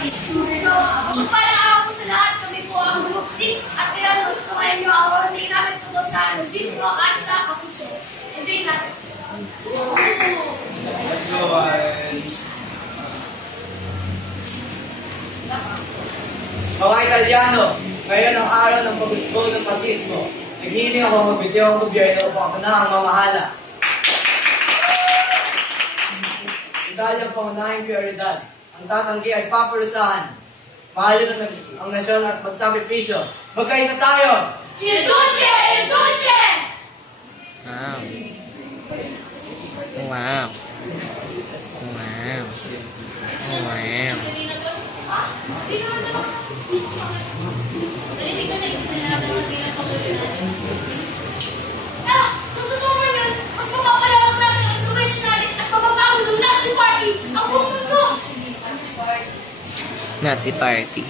So, magpapala ako sa lahat. Kami po ang Group 6 at ngayon gusto kayo nyo ang warning namin tungkol sa nudismo at sa kasuso. Enjoy natin. Mga Italiano, ngayon ang araw ng pag-usbong ng pasismo. Naghihiling ako magbitiw ang gobyerno upang ako na ang mamahala. Italia ang pangunahing prioridad. Ang tatanggi ay paparusahan. Mahalin ang nasyon at magsakripisyo. Magkaisa tayo! Il Duce! Il Duce! Wow. Wow. Wow. Wow. Kung totoo man yun, mas mapapalawak natin ang influensya natin at mapapago ng Nazi Party ang buong mundo! Nazi party.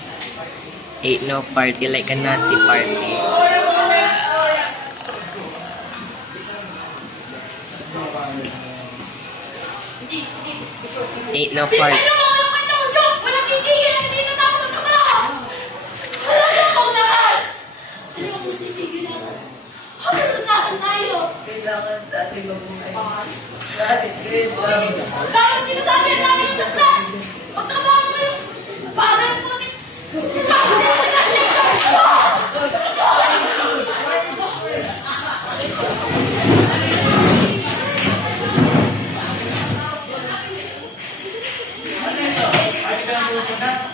Ain't no party like a Nazi party. Ain't no party. Bilisan nyo mga kwenta mo, Joe! Walang titigil at hindi natapos ang trabaho! Wala na akong lakas! Pero kung titigil ako, hapag-usapan tayo! Kailangan natin mabuhay. That is great love. Dahil sinasabi ang dami ng satsa! Magtrabaho na kayo! Parang putik! Parang na sa kasi!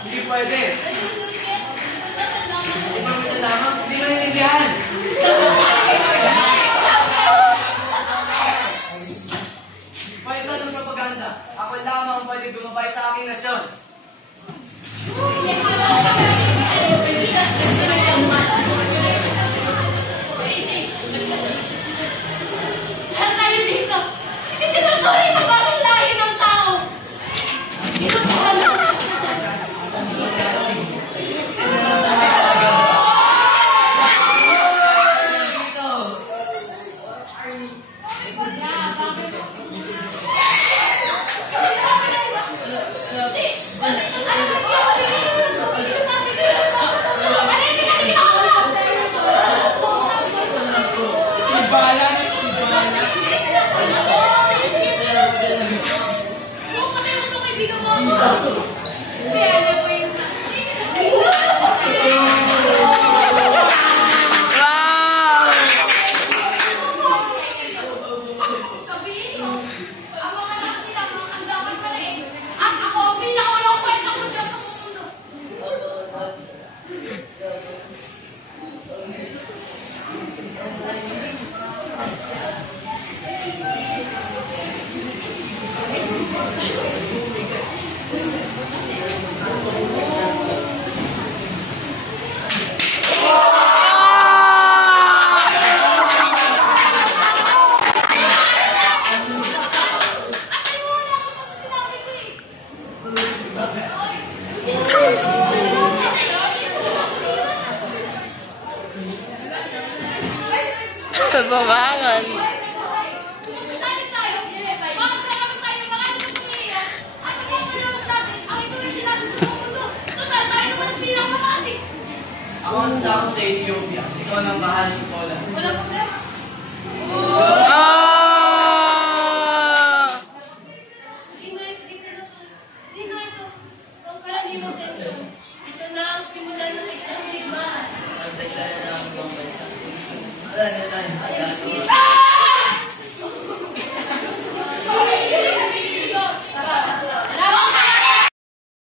Hindi pwede. Hindi mo bisa lamang. Hindi mo naintindihan. Pwede ng propaganda. Ako lamang pwede gumabay sa aking nasyon. Lahat tayo dito! Hindi na sorry mababang lahi ng tao! Dito po ka lang! Sabihin mo, ang mga Nazi lang ang dapat palain. At ako ang pinakawalang kwenta ko dyan sa mundo. At naniwala ako pa sa sinabi ko eh. Kababangan. Kung magsasalit tayo, makakaraman tayo ng mga pagpapilihan at magpapalawak natin ang information natin sa buong mundo. Total, tayo naman ang pinakamakasin. Ako ang sasakop sa Ethiopia. Ikaw nang bahala sa Poland. Walang problema. Di na ito. Huwag ka lang limang tensyon. Ito na ang simula ng isang digmaan. Nagdagdagan na ang ibang bansa. Wala na tayo. Ah!